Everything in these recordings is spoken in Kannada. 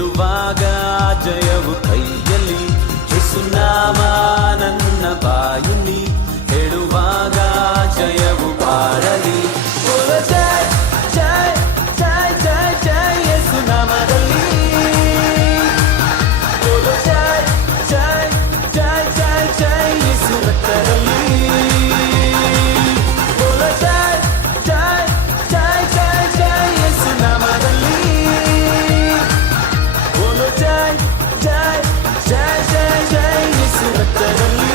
ಹೇಳುವಾಗ ಜಯವು ಕೈಯಲ್ಲಿ, ಯೇಸುನಾಮ ನನ್ನ ಬಾಯಲ್ಲಿ, ಹೇಳುವಾಗ ಜಯವು ಬಾರಲಿ. ಬೋಲೋ ಜೈ ಜೈ ಜೈ ಜೈ ಜೈ ಯೇಸುನಾಮದಲ್ಲಿ. ಬೋಲೋ ಜೈ ಜೈ ಜೈ ಜೈ ಜೈ ಯೇಸು ರಕ್ತದಲ್ಲಿ. ಬೋಲೋ ಜೈ ಜೈ ಜೈ ಜೈ ಜೈ ಯೇಸುನಾಮದಲ್ಲಿ. ಬೋಲೋ ಜೈ ಜೈ ಜೈ ಜೈ ಜೈ ಯೇಸು ರಕ್ತದಲ್ಲಿ.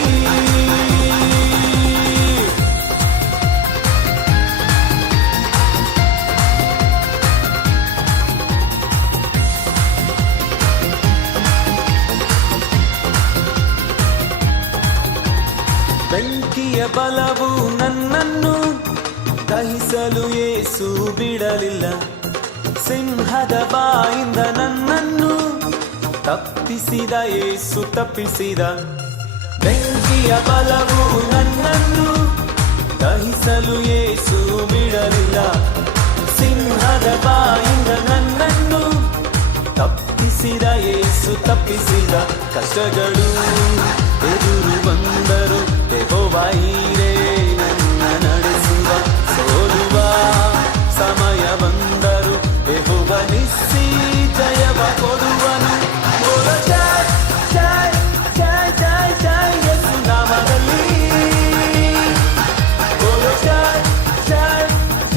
ಬೆಂಕಿಯ ಬಲವು ನನ್ನನ್ನು ದಹಿಸಲು ಯೇಸು ಬಿಡಲಿಲ್ಲ. ಸಿಂಹದ ಬಾಯಿಂದ ನನ್ನನ್ನು ತಪ್ಪಿಸಿದ ಯೇಸು ತಪ್ಪಿಸಿದ. ಬೆಂಕಿಯ ಬಲವು ನನ್ನನ್ನು ದಹಿಸಲು ಯೇಸು ಬಿಡಲಿಲ್ಲ. ಸಿಂಹದ ಬಾಯಿಂದ ನನ್ನನ್ನು ತಪ್ಪಿಸಿದ ಯೇಸು ತಪ್ಪಿಸಿದ. ಕಷ್ಟಗಳು ಎದುರು ಬಂದರು ಯೆಹೋವನೇ ನನ್ನ ನಡೆಸುವ. ಸೋಲುವ ಸಮಯ ಬಂದರು ಯೆಹೋವನಿಸಿ ಜಯವ ಕೊಡುವನು. ಬೋಲೋ ಜೈ ಜೈ ಜೈ ಜೈ ಜೈ ಯೇಸುನಾಮದಲ್ಲಿ. ಬೋಲೋ ಜೈ ಜೈ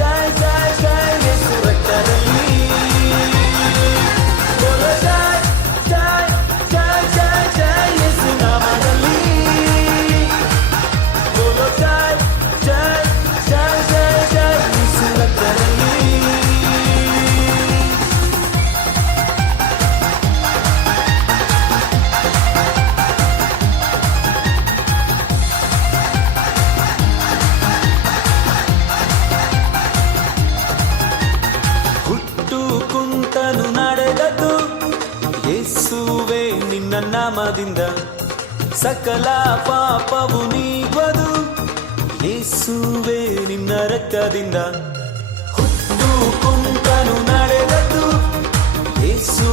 ಜೈ ಜೈ ಜೈ ಯೇಸು ರಕ್ತದಲ್ಲಿ. ಬೋಲೋ ಜೈ ಜೈ ಜೈ ಜೈ ಜೈ ಯೇಸುನಾಮದಲ್ಲಿ. ಬೋಲೋ ಜೈ ಜೈ ಜೈ ಜೈ ಜೈ ಯೇಸು ರಕ್ತದಲ್ಲಿ. ಹುಟ್ಟು ಕುಂಟನು ನಡೆದದ್ದು ಯೇಸುವೇ ನಿನ್ನ ನಾಮದಿಂದ. ಸಕಲ ಪಾಪವು ನೀಗುವುದು ಯೇಸುವೇ ನಿನ್ನ ರಕ್ತದಿಂದ. ಹುಟ್ಟು ಕುಂಟನು ನಡೆದದ್ದು ಯೇಸು